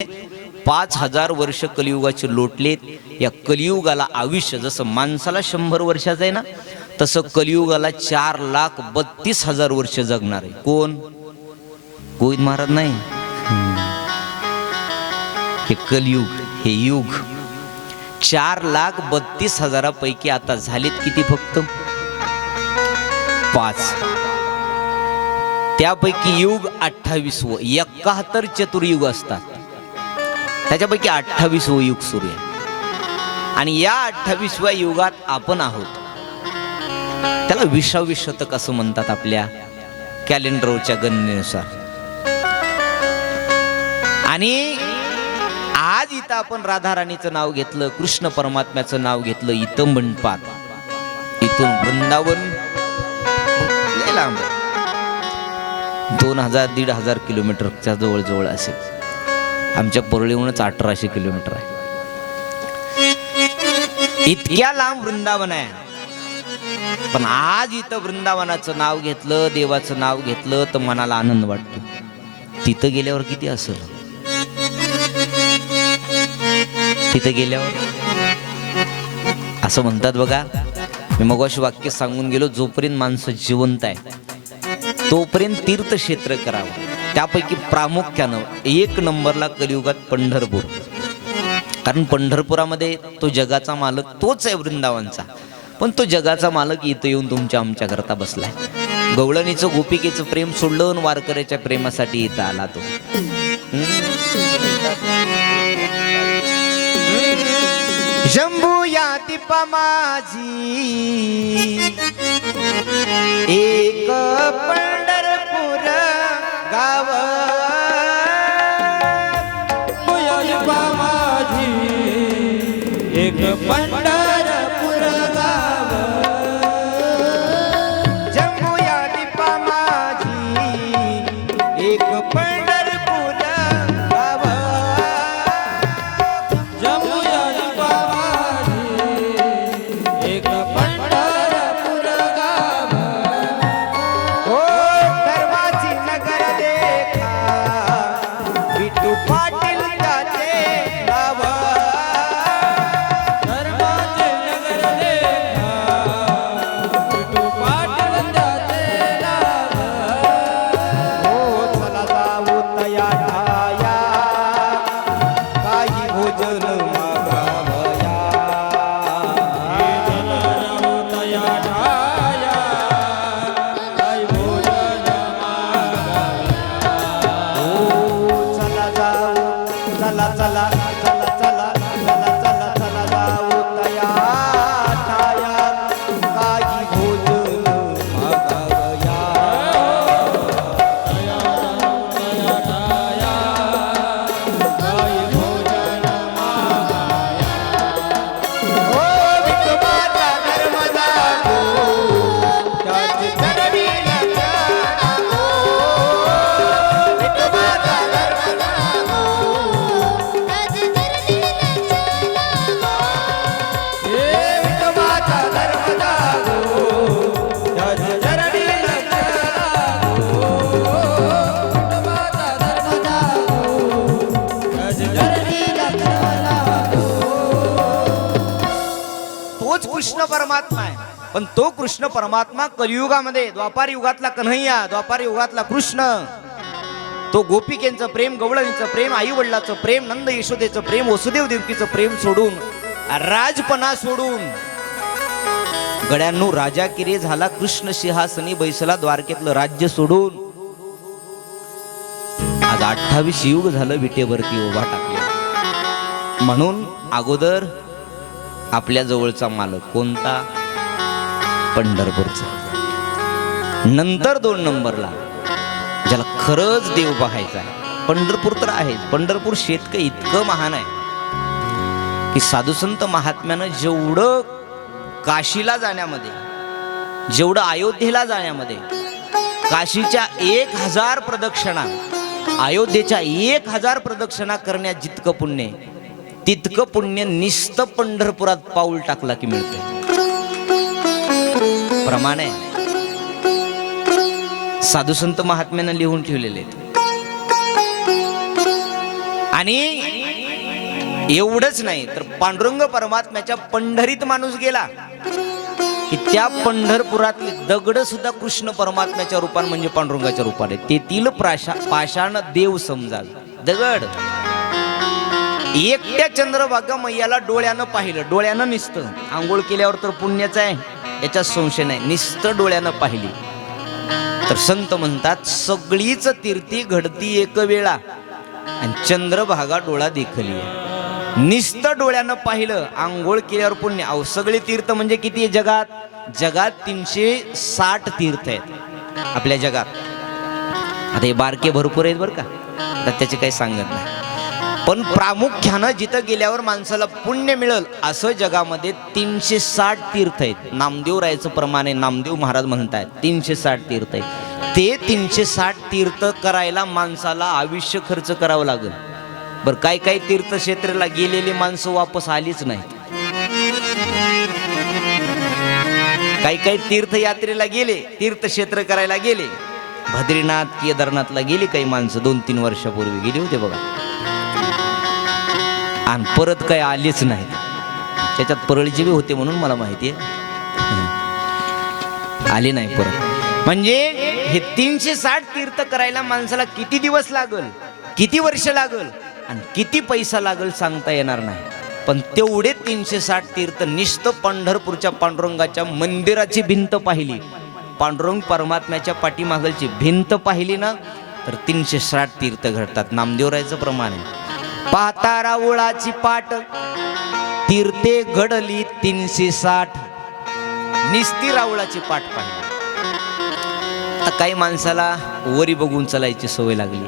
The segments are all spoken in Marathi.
5000 वर्ष कलियुगाचे लोटलेत. या कलियुगाला आयुष्य जसं माणसाला 100 वर्षाचं आहे ना, तसं कलियुगाला 4,32,000 वर्ष जगणार आहे. कोण? गोविंद महाराज नाही. हे कलियुग, हे युग 4,32,000 पैकी आता झालेत किती? फक्त 5. त्यापैकी युग 28वं. 71 चतुर्युग असतात, त्याच्यापैकी 28वं युग सुरू आहे. आणि या 28व्या युगात आपण आहोत. त्याला 20वे शतक असं म्हणतात आपल्या कॅलेंडरच्या गणनेनुसार. आणि आज इथं आपण राधाराणीचं नाव घेतलं, कृष्ण परमात्म्याचं नाव घेतलं. इथं मंडपात, इथून वृंदावन लय लांब, 2000-1500 किलोमीटरच्या जवळजवळ असेल. आमच्या परळीहूनच 1800 किलोमीटर आहे. इतक्या लांब वृंदावन आहे. पण आज इथं वृंदावनाचं नाव घेतलं, देवाचं नाव घेतलं तर मनाला आनंद वाटतो. तिथं गेल्यावर किती असेल? तिथं गेल्यावर असं म्हणतात बघा, मी मगाशी वाक्य सांगून गेलो, जोपर्यंत माणसं जिवंत आहे तोपर्यंत तीर्थक्षेत्र करावं. त्यापैकी प्रामुख्यानं 1 नंबरला कलियुगात पंढरपूर. कारण पंढरपुरामध्ये तो जगाचा मालक तोच आहे वृंदावनचा. पण तो जगाचा मालक इथं येऊन तुमच्या आमच्या करता बसलाय. गवळणीचं गोपिकेचं प्रेम सोडलं आणि वारकऱ्याच्या प्रेमासाठी इथं आला तो. शंभू या दीपा माझी एक पंढरपूर गाव, माझी एक पंढरपूर गाव. शंभू या दीपा माझी एक पंढरपूर गाव. जमुया माझी एक पंढरपूर गाव. ओ धर्माची नगर देखा, विठू पाटील त्याचे नाव. धर्माचे नगर देखा, विठू पाटील त्याचे नाव. हो चला जाऊ तया ठाया, काही भोजन मागावया. तया ठाया, काही भोजन हो चला जाऊ, चला चला चला चला चला चला चला जाऊ तया ठाया, काही भोजन मागावया. हो विठोबाचा धर्म जागो, त्याची चरवीला चालतो. विठोबाचा धर्म जागो, हे विठोबाचा धर्म जागो, त्याची चरवीला चालतो. विठोबाचा धर्म जागो, त्याची चरवीला चालतो. तोच कृष्ण परमात्मा आहे. पण तो कृष्ण परमात्मा कलियुगामध्ये, द्वापार युगातला कन्हैया, द्वापार युगातला कृष्ण, तो गोपिकेंचं प्रेम, गवळणीचं प्रेम, आई वडिलाचं प्रेम, नंद यशोदेचं प्रेम, वसुदेव देवकीचं प्रेम सोडून, राजपणा सोडून, गड्यांनो राजा किरे झाला, कृष्ण सिंहासनी बैसला, द्वारकेतलं राज्य सोडून आज 28 युग झालं विटेवरती उभा टाकले. म्हणून अगोदर आपल्या जवळचा मालक कोणता? पंढरपूरचा. नंतर 2 नंबरला ज्याला खरंच देव पाहायचा आहे, पंढरपूर तर आहेच. पंढरपूर शेतक इतकं महान आहे की साधुसंत महात्म्यानं जेवढं काशीला जाण्यामध्ये, जेवढं अयोध्येला जाण्यामध्ये, काशीच्या 1000 प्रदक्षिणा, अयोध्येच्या 1000 प्रदक्षिणा करण्यात जितकं पुण्य आहे, तितकं पुण्य निस्त पंढरपुरात पाऊल टाकला की मिळते. प्रमाण आहे. साधुसंत महात्म्यानं लिहून ठेवलेले आहेत. आणि एवढंच नाही तर पांडुरंग परमात्म्याच्या पंढरीत माणूस गेला की त्या पंढरपुरातले दगड सुद्धा कृष्ण परमात्म्याच्या रूपान म्हणजे पांडुरंगाच्या रूपाने तेथील पाषाण देव समजावे. दगड एकट्या चंद्रभागा मैयाला डोळ्यानं पाहिलं, डोळ्यानं निसतं. आंघोळ केल्यावर तर पुण्याचं आहे याच्यात संशय नाही, निसतं डोळ्यानं पाहिली. तर संत म्हणतात सगळीच तीर्थी घडती एक वेळा आणि चंद्रभागा डोळा देखली. निसतं डोळ्यानं पाहिलं, आंघोळ केल्यावर पुण्य. अहो सगळे तीर्थ म्हणजे किती आहे जगात? जगात 360 तीर्थ आहेत आपल्या जगात. आता हे बारके भरपूर आहेत बरं का, आता त्याचे काही सांगत नाही. पण प्रामुख्यानं जिथं गेल्यावर माणसाला पुण्य मिळेल असं जगामध्ये 360 तीर्थ आहेत. नामदेव रायाचं प्रमाण आहे, नामदेव महाराज म्हणतात 360 तीर्थ आहेत. ते 360 तीर्थ करायला माणसाला आयुष्य खर्च करावं लागेल. बरं काही काही तीर्थक्षेत्राला गेलेली माणसं वापस आलीच नाहीत. काही काही तीर्थयात्रेला गेले, तीर्थक्षेत्र करायला गेले, बद्रीनाथ केदारनाथला गेली काही माणसं 2-3 वर्षापूर्वी गेली होते बघा, आणि परत काही आलेच नाहीत. त्याच्यात परळीचे बी होते म्हणून मला माहिती आहे, आले नाही परत. म्हणजे हे 360 तीर्थ करायला माणसाला किती दिवस लागल, किती वर्ष लागल आणि किती पैसा लागल सांगता येणार नाही. पण तेवढे 360 तीर्थ निष्ठ पंढरपूरच्या पांडुरंगाच्या मंदिराची भिंत पाहिली, पांडुरंग परमात्म्याच्या पाठीमागलची भिंत पाहिली ना तर 360 तीर्थ घडतात. नामदेवरायचं प्रमाण आहे. पाहता राऊळाची पाट तीर्थे घडली 360. निस्ती राऊळाची पाट पाहिली. आता काही माणसाला वरी बघून चालायची सवय लागली.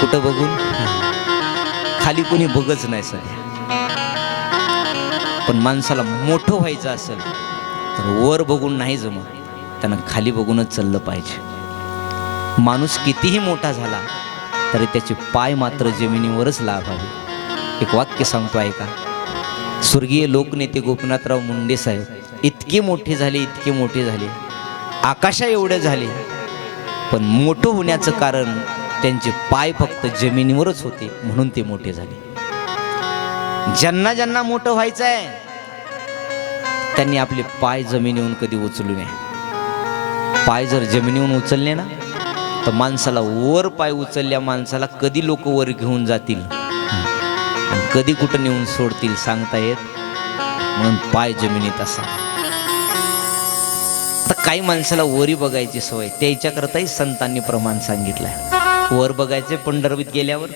कुठं बघून? खाली कोणी बघच नाही सध्या. पण माणसाला मोठं व्हायचं असेल तर वर बघून नाही जमत, त्यानं खाली बघूनच चाललं पाहिजे. माणूस कितीही मोठा झाला तरी त्याचे पाय मात्र जमिनीवरच लाभावे. एक वाक्य सांगतो ऐका. स्वर्गीय लोकनेते गोपीनाथराव मुंडे साहेब इतके मोठे झाले, इतके मोठे झाले, आकाशा एवढे झाले, पण मोठं होण्याचं कारण त्यांचे पाय फक्त जमिनीवरच होते म्हणून ते मोठे झाले. ज्यांना ज्यांना मोठं व्हायचं आहे त्यांनी आपले पाय जमिनीवरून कधी उचलू नये. पाय जर जमिनीवरून उचलले ना तर माणसाला वर पाय उचलल्या माणसाला कधी लोक वर घेऊन जातील आणि कधी कुठं नेऊन सोडतील सांगता येत. म्हणून पाय जमिनीत असा. तर काही माणसाला वरी बघायची सवय, त्याच्याकरताही संतांनी प्रमाण सांगितलंय. वर बघायचे पंढरपूर गेल्यावर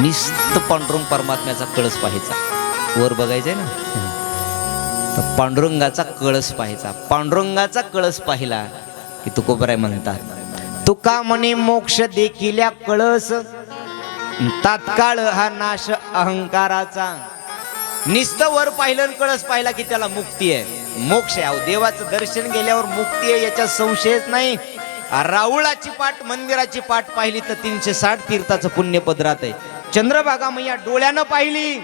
निस्त पांडुरंग परमात्म्याचा कळस पाहायचा. वर बघायचंय ना तर पांडुरंगाचा कळस पाहायचा. पांडुरंगाचा कळस पाहिला की तुकोबराय म्हणतात, तुका म्हणे मोक्ष देखिल्या कळस तात्काळ हा नाश अहंकाराचा. निस्त वर पाहिलं कळस पाहिला की त्याला मुक्ती आहे, मोक्ष आहे. देवाचं दर्शन गेल्यावर मुक्ती आहे याच्यात संशयच नाही. राऊळाची पाठ मंदिराची पाठ पाहिली तर 360 तीर्थाचं पुण्य पदरात आहे. चंद्रभागा मैया डोळ्यानं पाहिली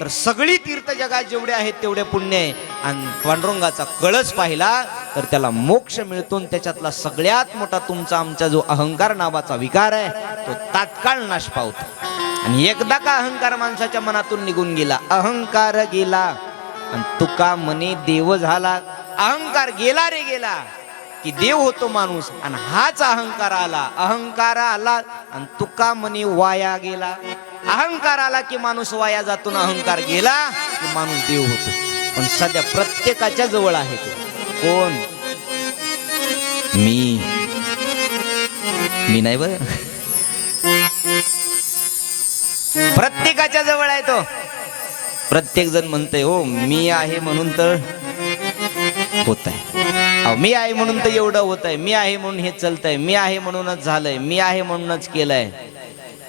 तर सगळी तीर्थ जगात जेवढे आहेत तेवढे पुण्य आहे. आणि पांडुरंगाचा कळस पाहिला तर त्याला मोक्ष मिळतो. त्याच्यातला सगळ्यात मोठा तुमचा आमचा जो अहंकार नावाचा विकार आहे तो तात्काळ नाश पावतो. आणि एकदा का अहंकार माणसाच्या मनातून निघून गेला, अहंकार गेला आणि तुका म्हणे देव झाला. अहंकार गेला रे गेला की देव होतो माणूस. आणि हाच अहंकार आला, अहंकार आला आणि तुका म्हणे वाया गेला. अहंकार आला की माणूस वाया जातो, अहंकार गेला की माणूस देव होतो. पण सध्या प्रत्येकाच्या जवळ आहे तो कोण? मी नाही बरं, प्रत्येकाच्या जवळ आहे तो. प्रत्येक जण म्हणतंय हो मी आहे म्हणून तर होत आहे, मी आहे म्हणून तर एवढं होत आहे, मी आहे म्हणून हे चालतंय, मी आहे म्हणूनच झालंय, मी आहे म्हणूनच केलंय.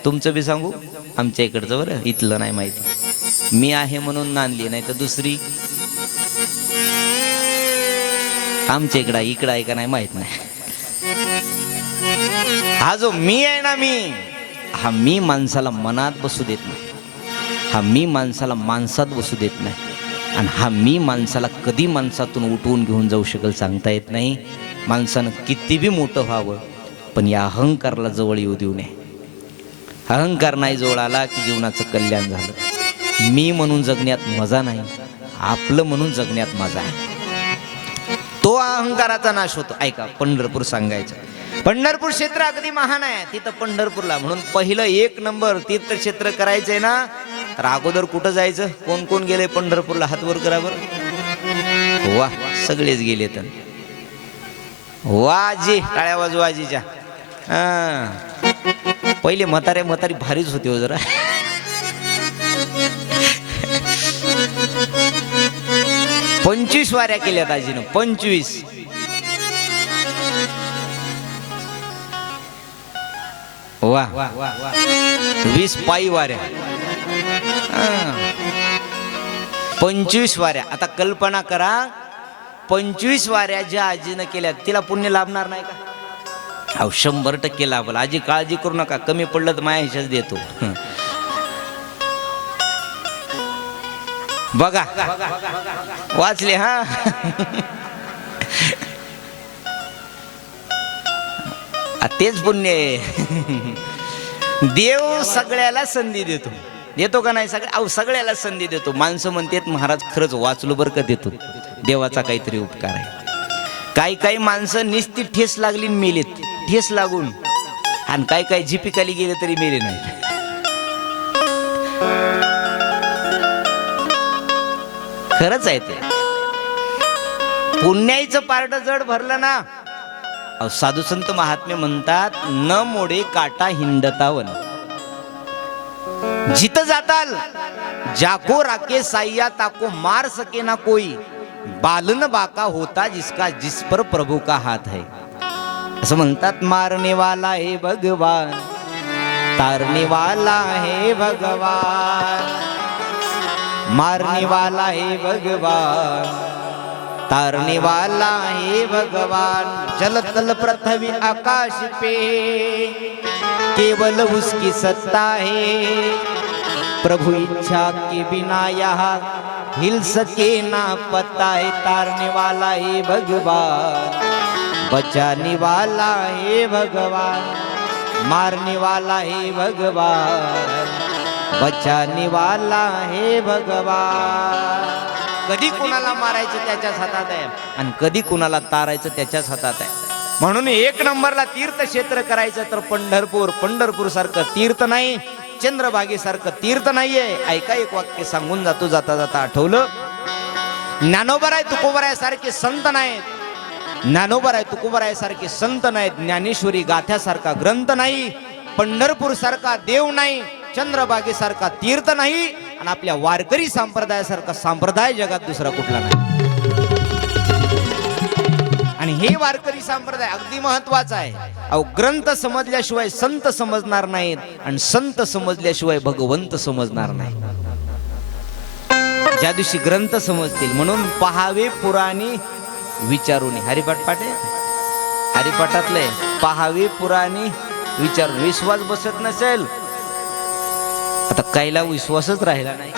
तुमचं बी सांगू, आमच्या इकडचं बरं, इथलं नाही माहिती. मी आहे म्हणून नांदली, नाही तर दुसरी आमच्या इकडं आहे का नाही माहित नाही. हा जो मी आहे ना, हा मी माणसाला मनात बसू देत नाही, हा मी माणसाला माणसात बसू देत नाही. आणि हा मी माणसाला कधी माणसातून उठवून घेऊन जाऊ शकेल सांगता येत नाही. माणसानं किती बी मोठं व्हावं पण या अहंकाराला जवळ येऊ देऊ नये. अहंकार नाही जोड आला की जीवनाचं कल्याण झालं. मी म्हणून जगण्यात मजा नाही, आपलं म्हणून जगण्यात मजा आहे. तो अहंकाराचा नाश होतो. ऐका, पंढरपूर सांगायचं, पंढरपूर क्षेत्र अगदी महान आहे. तिथं पंढरपूरला म्हणून पहिलं 1 नंबर तीर्थक्षेत्र करायचंय ना, तर अगोदर कुठं जायचं? कोण कोण गेले पंढरपूरला? हात वर करा बरं. वा, सगळेच गेले. तर वा आजी, टाळ्या वाजवा आजीच्या. पहिले म्हातारी भारीच होती हो जरा. 25 वाऱ्या केल्यात आजीनं, 25. वा, 20 पायी वाऱ्या, 25 वाऱ्या. आता कल्पना करा, 25 वाऱ्या ज्या आजीनं केल्यात तिला पुण्य लाभणार नाही का? अहो 100% लाभल. आजी काळजी करू नका, कमी पडलं तर माझ्या हिशाच देतो. बघा, वाचले हा. तेच पुण्य आहे. देव सगळ्याला संधी देतो. देतो का नाही? सगळ्याला संधी देतो. माणसं म्हणतात महाराज खरंच वाचलो बरं का, देतो. देवाचा काहीतरी उपकार आहे. काही माणसं निस्ती ठेस लागली मेलेत, ठेस लागून. आणि काही झिपिकाली गेले तरी मेले नाही. खरंच आहे ते. पुण्याईचं पारड जड भरलं ना. साधू संत महात्मे म्हणतात, न मोडे काटा हिंडतावन. जित जाताल जाको राके साइया ताको मार सके ना कोई. बालन बाका होता जिसका जिस पर प्रभु का हात है. असं म्हणतात. मारने वाला है भगवान, तारने वाला है भगवान. मारने वाला है भगवान, तारने वाला है भगवान. जल तल पृथ्वी आकाश पे केवल उसकी सत्ता है. प्रभु इच्छा के बिना यहाँ हिल सके ना पता है. तारने वाला है भगवान, बचाने वाला है भगवान. मारने वाला है भगवान, बचाने वाला है भगवान. कधी कुणाला मारायचं त्याच्याच हातात आहे, आणि कधी कुणाला तारायचं त्याच्याच हातात आहे. म्हणून 1 नंबरला तीर्थक्षेत्र करायचं तर पंढरपूर. पंढरपूर सारखं तीर्थ नाही, चंद्रभागे सारखं तीर्थ नाहीये. ऐका, एक वाक्य सांगून जातो जाता जाता आठवलं. ज्ञानोबराय तुकोबराय सारखे संत नाहीत. ज्ञानोबराय तुकोबराय सारखे संत नाहीत. ज्ञानेश्वरी गाथ्यासारखा ग्रंथ नाही. पंढरपूर सारखा देव नाही. चंद्रभागेसारखा तीर्थ नाही. आणि आपल्या वारकरी संप्रदायासारखा संप्रदाय जगात दुसरा कुठला नाही. आणि हे वारकरी संप्रदाय अगदी महत्वाचा आहे. अहो, ग्रंथ समजल्याशिवाय संत समजणार नाहीत, आणि संत समजल्याशिवाय भगवंत समजणार नाही. ज्या दिवशी ग्रंथ समजतील, म्हणून पहावे पुराणी विचारून. हरिपाठ पाठ आहे, हरिपाठातले पहावे पुराणी विचारून. विश्वास बसत नसेल, आता कायला विश्वासच राहिला नाही.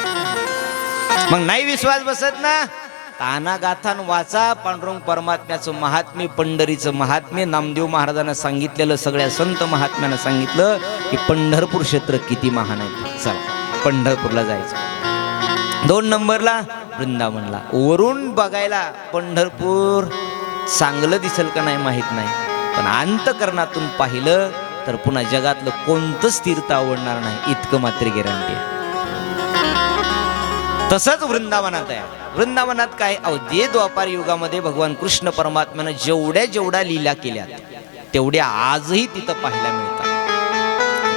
मग नाही विश्वास बसत ना, काना गाथान वाचा. पांडुरंग परमात्म्याचं महात्म्य, पंढरीचं महात्म्य. नामदेव महाराजांना सांगितलेलं, सगळ्या संत महात्म्यानं सांगितलं की पंढरपूर क्षेत्र किती महान आहे. चला पंढरपूरला जायचं. 2 नंबरला वृंदावनला. वरून बघायला पंढरपूर चांगलं दिसेल का नाही माहित नाही, पण अंतकरणातून पाहिलं तर पुन्हा जगातलं कोणतंच तीर्थ आवडणार नाही, इतकं मात्र गॅरंटी आहे. तसंच वृंदावनात आहे. वृंदावनात काय, अवधे द्वापार युगामध्ये भगवान कृष्ण परमात्म्यानं जेवढ्या लीला केल्यात तेवढ्या आजही तिथं पाहायला मिळतात.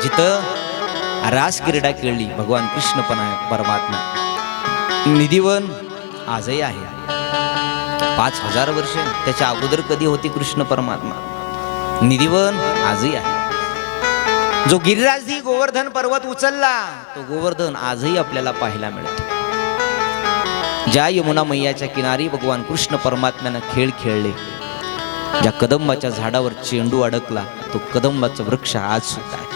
जिथं रास क्रीडा खेळली भगवान कृष्ण परमात्मा. निधिवन आजही आहे. 5000 वर्ष त्याच्या अगोदर कधी होती कृष्ण परमात्मा. निधिवन आजही आहे. जो गिरिराजी गोवर्धन पर्वत उचलला, तो गोवर्धन आजही आपल्याला पाहायला मिळतो. ज्या यमुना मैयाच्या किनारी भगवान कृष्ण परमात्म्यानं खेळ खेळले, ज्या कदंबाच्या झाडावर चेंडू अडकला, तो कदंबाचा वृक्ष आज सुद्धा आहे.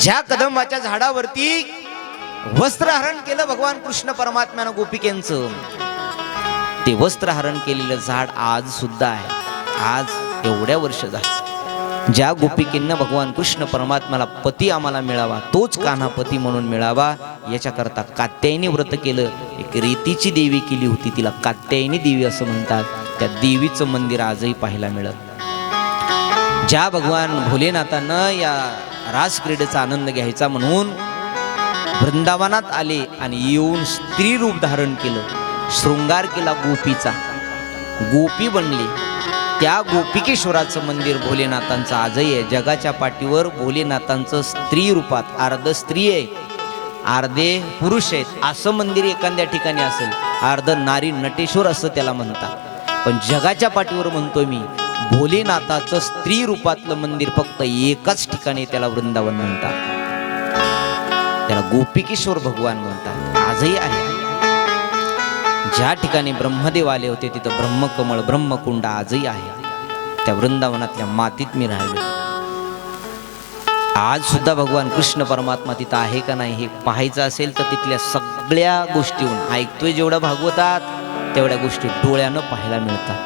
ज्या कदंबाच्या झाडावरती वस्त्रहरण केलं भगवान कृष्ण परमात्म्यानं गोपिकेंचं, ते वस्त्रहरण केलेलं झाड आज सुद्धा आहे. आज एवढ्या वर्ष झाली. ज्या गोपिकेंना भगवान कृष्ण परमात्म्याला पती आम्हाला मिळावा, तोच कान्हा पती म्हणून मिळावा, याच्याकरता कात्यायनी व्रत केलं. एक रीतीची देवी केली होती, तिला कात्यायनी देवी असं म्हणतात. त्या देवीचं मंदिर आजही पाहायला मिळत. ज्या भगवान भोलेनाथानं या रास क्रीडेचा आनंद घ्यायचा म्हणून वृंदावनात आले आणि येऊन स्त्री रूप धारण केलं, शृंगार केला गोपीचा, गोपी बनली. त्या गोपिकेश्वराचं मंदिर भोलेनाथांचं आजही आहे. जगाच्या पाठीवर भोलेनाथांचं स्त्री रूपात, अर्ध स्त्री आहे अर्धे पुरुष आहेत असं मंदिर एखाद्या ठिकाणी असेल, अर्ध नारी नटेश्वर असं त्याला म्हणतात. पण जगाच्या पाठीवर म्हणतोय मी, भोलेनाथाचं स्त्री रूपातलं मंदिर फक्त एकाच ठिकाणी, त्याला वृंदावन म्हणतात, त्याला गोपिकेश्वर भगवान म्हणतात. आजही आहे. ज्या ठिकाणी ब्रह्मदेव आले होते तिथं ब्रह्मकमळ ब्रह्मकुंड आजही आहे. त्या वृंदावनातल्या मातीत मी राहिलो. आज सुद्धा भगवान कृष्ण परमात्मा तिथं आहे का नाही हे पाहायचं असेल तर तिथल्या सगळ्या गोष्टीहून ऐकतोय जेवढं भागवतात तेवढ्या गोष्टी डोळ्यानं पाहायला मिळतात.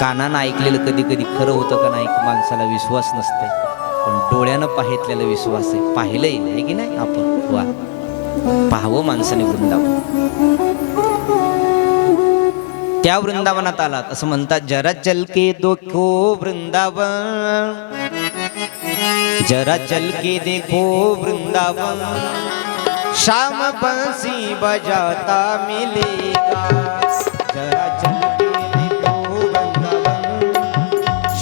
कानानं ऐकलेलं कधी कधी खरं होतं का नाही माणसाला विश्वास नसते, पण डोळ्यानं पाहितलेला विश्वास आहे. पाहिलंय आहे की नाही आपण, वा पाहावं माणसाने वृंदावन. त्या वृंदावनात आलात असं म्हणतात. जरा चल के देखो वृंदावन, जरा चल के देखो वृंदावन, शाम बंसी बजाता मिलेगा. जरा चल के देखो वृंदावन,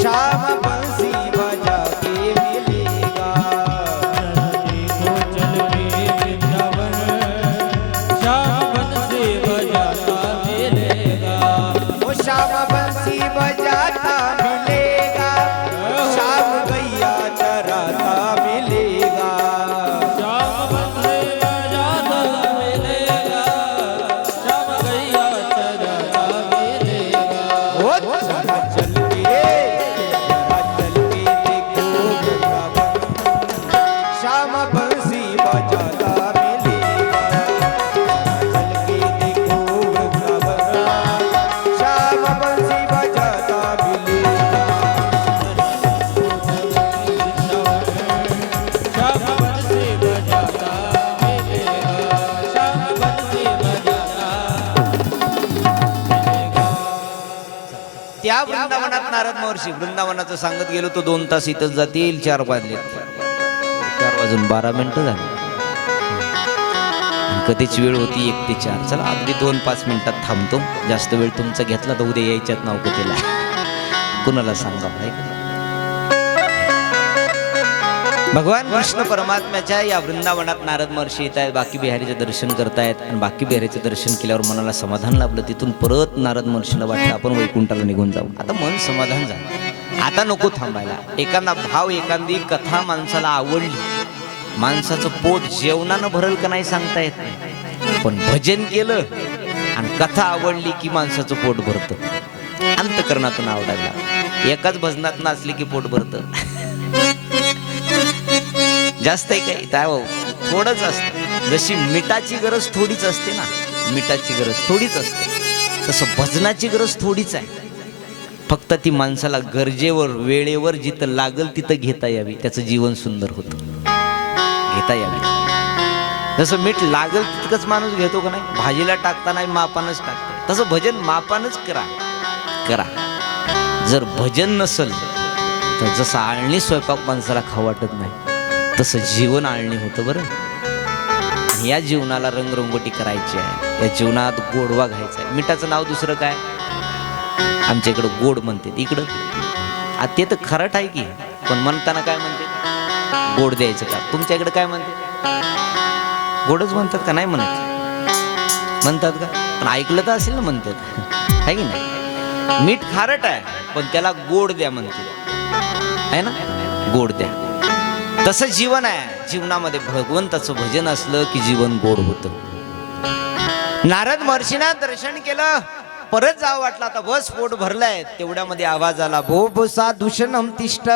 शाम बंसी बजा के मिलेगा. देखो चल के वृंदावन, श्याम बंसी बजाता मिलेगा. वो शाम बंसी बजाता मिलेगा, शाम गैया चराता मिलेगा. श्याम बंसी बजाता मिलेगा, श्याम गैया चराता मिलेगा. वो जरा चल के देखो वृंदावन, शाम बंसी बजाता मिलेगा. चल के देखो वृंदावन, शाम बंसी बजाता मिलेगा. श्याम बंसी बजाता मिलेगा, श्याम बंसी बजाता मिलेगा. त्या वृंदावनात नारद महर्षी, वृंदावनाचं सांगत गेलो तो 2 तास इथंच जातील. 4 वाजले, 4 वाजून 12 मिनिटं झाली. आणि कधीची वेळ होती 1 ते 4. चला अगदी 2-5 मिनिटात थांबतो. जास्त वेळ तुमचा घेतला तर उद्या यायच्यात नाव कुठेला कुणाला सांगा. भगवान कृष्ण परमात्म्याच्या या वृंदावनात नारद महर्षी येत आहेत, बाकी बिहारीचं दर्शन करतायत. आणि बाकी बिहारीचं दर्शन केल्यावर मनाला समाधान लाभलं. तिथून परत नारद महर्षीला वाटलं आपण वैकुंठाला निघून जाऊ. आता मन समाधान झालं, आता नको थांबायला. एखादा भाव, एखादी कथा माणसाला आवडली, माणसाचं पोट जेवणानं भरल का नाही सांगता येत नाही, पण भजन केलं आणि कथा आवडली की माणसाचं पोट भरतं, अंतकरणातून आवडायला. एकाच भजनात नाचली की पोट भरतं. जास्त आहे काही काय थोडंच असतं. जशी मिठाची गरज थोडीच असते ना, मिठाची गरज थोडीच असते, तसं भजनाची गरज थोडीच आहे. फक्त ती माणसाला गरजेवर वेळेवर जिथं लागल तिथं घेता यावी, त्याचं जीवन सुंदर होतं. घेता यावी. जसं मीठ लागल तितकंच माणूस घेतो का नाही, भाजीला टाकताना मापानच टाकतो, तसं भजन मापानच करा. जर भजन नसल तर जसं आळणी स्वयंपाक माणसाला खाऊ वाटत नाही, तसं जीवन आळणी होतं बरं. आणि या जीवनाला रंगरंगोटी करायची आहे, या जीवनात गोडवा घ्यायचा आहे. मिठाचं नाव दुसरं काय, आमच्या इकडं गोड म्हणते, इकडं ते तर खरट आहे की, पण म्हणताना काय म्हणते, गोड द्यायचं का. तुमच्या इकडे काय म्हणते, गोडच म्हणतात का नाही म्हणतात का, पण ऐकलं तर असेल ना म्हणतात, आहे की नाही. मीठ खारट आहे पण त्याला गोड द्या म्हणते, आहे ना, गोड द्या. तसं जीवन आहे. जीवनामध्ये भगवंताचं भजन असलं की जीवन गोड होतं. नारद महर्षींना दर्शन केलं, परत जावं वाटलं. आता बस पोट भरलंय, तेवढ्यामध्ये आवाज आला, भो भो साधुशनम तिष्ठ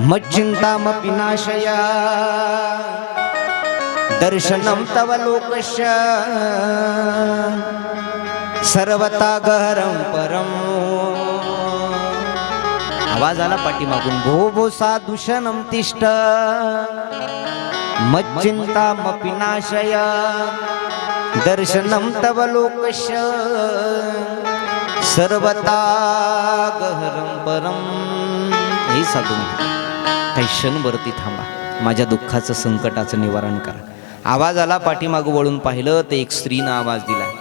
मच्चिंतामपि नाशया दर्शनम तव लोकस्य सर्वता गहरम परम. आवाज आला पाठीमागून, भो भो साधुशनम तिष्ठ मच्चिंतामपि नाशय दर्शनम तव लोकस्य सर्वता गहरम परम. हे साधू काही क्षणभरती थांबा, माझ्या दुःखाचं संकटाचं निवारण करा. आवाज आला, पाठीमागं वळून पाहिलं तर एक स्त्रीनं आवाज दिला.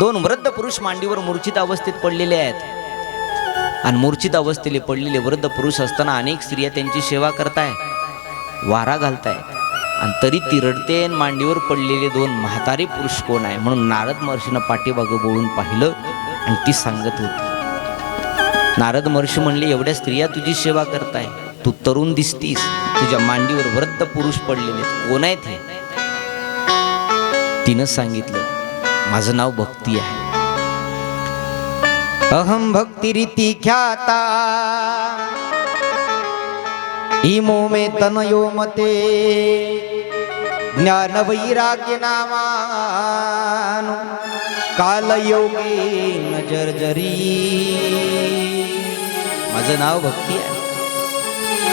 दोन वृद्ध पुरुष मांडीवर मूर्छित अवस्थेत पडलेले आहेत आणि मूर्छित अवस्थेले पडलेले वृद्ध पुरुष असताना अनेक स्त्रिया त्यांची सेवा करताय, वारा घालताय आणि तरी ती रडते. मांडीवर पडलेले दोन म्हातारे पुरुष कोण आहे म्हणून नारद महर्षीनं पाठीमागं वळून पाहिलं आणि ती सांगत होती. नारद महर्षी म्हणले, एवढ्या स्त्रिया तुझी सेवा करताय, तू तरुण दिसतीस, तुझ्या मांडीवर वृद्ध पुरुष पडलेले, कोण आहेत हे? तिनं सांगितलं, माझं नाव भक्ती आहे. अहम भक्ती रीती ख्याता इमो मे तनयो मते ज्ञान वैराग्य नामान कालयोगी नजरजरी. माझं नाव भक्ती आहे.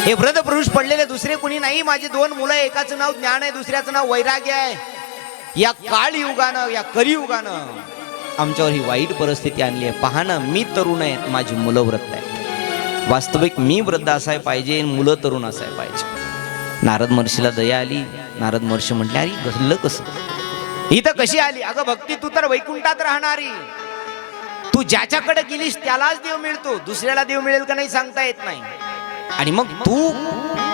हे वृद्ध पुरुष पडलेले दुसरे कुणी नाही, माझे दोन मुलं, एकाचं नाव ज्ञान आहे, दुसऱ्याचं नाव वैराग्य आहे. या काळयुगानं, या कलियुगानं आमच्यावर ही वाईट परिस्थिती आणली आहे. पहा ना, मी तरुण आहे, माझी मुलं वृद्ध आहेत. वास्तविक मी वृद्ध असाय पाहिजे, मुलं तरुण असाय पाहिजे. नारद महर्षीला दया आली. नारद महर्षी म्हटले, अरे घडलं कसं, इथं कशी आली? अगं भक्ती, तू तर वैकुंठात राहणारी, तू ज्याच्याकडे गेलीस त्यालाच देव मिळतो, दुसऱ्याला देव मिळेल का नाही सांगता येत नाही. आणि मग तू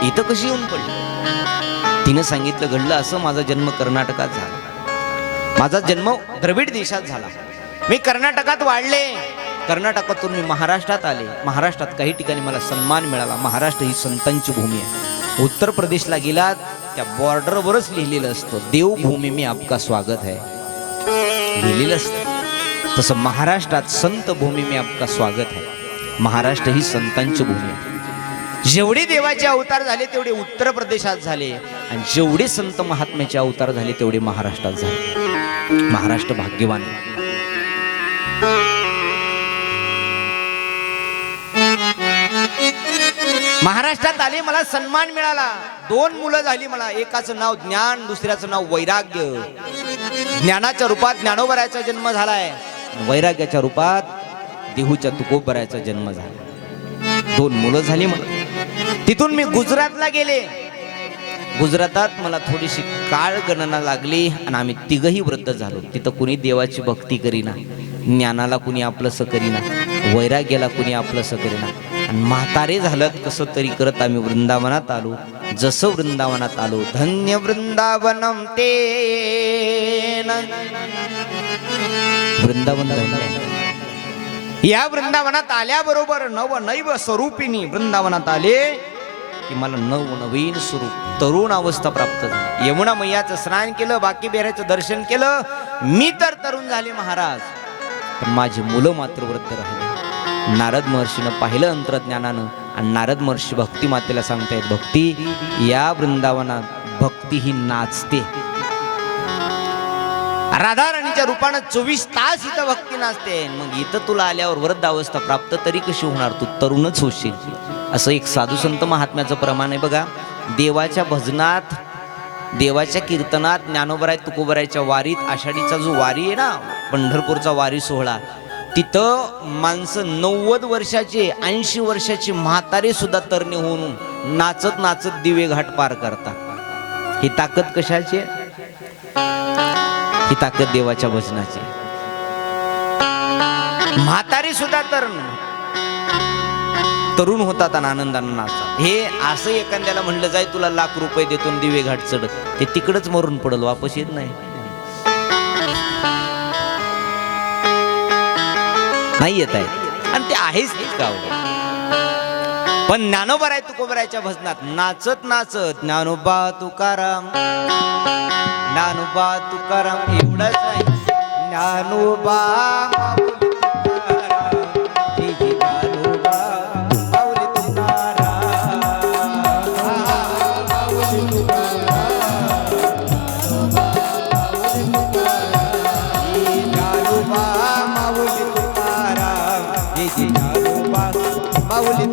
इथं कशी येऊन पडली? तिनं सांगितलं, घडलं असं, माझा जन्म कर्नाटकात झाला, माझा जन्म द्रविड देशात झाला. मी कर्नाटकात वाढले, कर्नाटकातून मी महाराष्ट्रात आले, महाराष्ट्रात काही ठिकाणी मला सन्मान मिळाला. महाराष्ट्र ही संतांची भूमी आहे. उत्तर प्रदेशला गेलात, त्या बॉर्डरवरच लिहिलेलं असतं, देवभूमी में आपका स्वागत है, लिहिलेलं असतं. तसं महाराष्ट्रात संत भूमी में आपका स्वागत है. महाराष्ट्र ही संतांची भूमी आहे. जेवढे देवाचे अवतार झाले तेवढे उत्तर प्रदेशात झाले आणि जेवढे संत महात्म्याचे अवतार झाले तेवढे महाराष्ट्रात झाले. महाराष्ट्र भाग्यवान आहे. महाराष्ट्रात आले, मला सन्मान मिळाला. दोन मुलं झाली मला, एकाचं नाव ज्ञान, दुसऱ्याचं नाव वैराग्य. ज्ञानाच्या रूपात ज्ञानोबरायाचा जन्म झालाय, वैराग्याच्या रूपात देहूच्या तुकोबरायाचा जन्म झाला. दोन मुलं झाली मला. तिथून मी गुजरातला गेले. गुजरातात मला थोडीशी काळ गणना लागली आणि आम्ही तिघही वृद्ध झालो. तिथं कुणी देवाची भक्ती करीना, ज्ञानाला कुणी आपलंसं करीना, वैराग्याला कुणी आपलंसं करीना. आणि म्हातारे झालं कसं तरी करत आम्ही वृंदावनात आलो. जसं वृंदावनात आलो, धन्य वृंदावनम ते, वृंदावन धन्य. या वृंदावनात आल्याबरोबर नवनैव स्वरूपिणी वृंदावनात आले की मला नवनवीन स्वरूप, तरुण अवस्था प्राप्त झाली. यमुना मैयाचं स्नान केलं, बाकी बेऱ्याचं दर्शन केलं, मी तर तरुण झाले महाराज, पण माझी मुलं मात्र वृद्ध राहिले. नारद महर्षीनं पाहिलं अंतर्ज्ञानानं आणि नारद महर्षी भक्ती मातेला सांगतायत, भक्ती, या वृंदावनात भक्ती ही नाचते. राधाराणीच्या रूपानं 24 तास इथं भक्ती नाचते. मग इथं तुला आल्यावर वृद्ध अवस्था प्राप्त तरी कशी होणार, तू तरुणच होशील. असं एक साधू संत महात्म्याचं प्रमाण आहे बघा. देवाच्या भजनात, देवाच्या कीर्तनात, ज्ञानोबराय तुकोबरायच्या वारीत, आषाढीचा जो वारी आहे ना, पंढरपूरचा वारी सोहळा, तिथं माणसं 90 वर्षाचे, 80 वर्षाचे म्हातारे सुद्धा तरणे होऊन नाचत नाचत दिवे घाट पार करतात. ही ताकद कशाची आहे? ही ताकद देवाच्या भजनाची. म्हातारी सुद्धा तरुण होतात आणि आनंदानं नाचतात. हे असं एखाद्याला म्हणलं जाय, तुला लाख रुपये देतो दिवे घाट चढत, ते तिकडच मरून पडल, वापस येत नाही. नाही येत आहे आणि ते आहेच का. पण ज्ञानोबराय तुकोबरायच्या भजनात नाचत नाचत ज्ञानोबा तुकाराम, ज्ञानोबा तुकाराम एवढंच नाही, ज्ञानोबा माऊली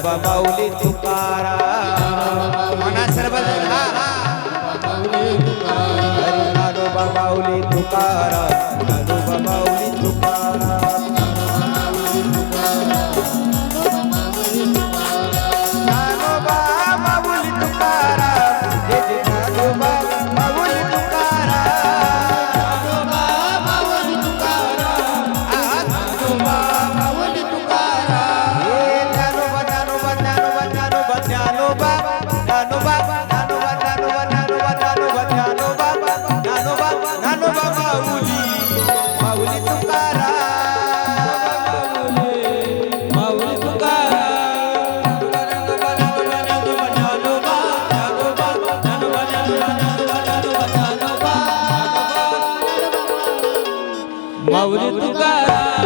ज्ञानोबा माऊली तुकाराम म्हणा सर्वजण हा हरी ज्ञानोबा माऊली तुकाराम ज्ञानोबा माऊली तुकाराम ज्ञानोबा माऊली तुकाराम जय जय ज्ञानोबा माऊली तुकाराम ज्ञानोबा माऊली तुकाराम हे ज्ञानोबा ज्ञानोबा ज्ञानोबा ज्ञानोबा ज्ञानोबा ज्ञानोबा ज्ञानोबा ज्ञानोबा ज्ञानोबा ज्ञानोबा ज्ञानोबा ज्ञानोबा ज्ञानोबा माऊली माऊली तुकाराम माऊली तुकाराम माऊली तुकाराम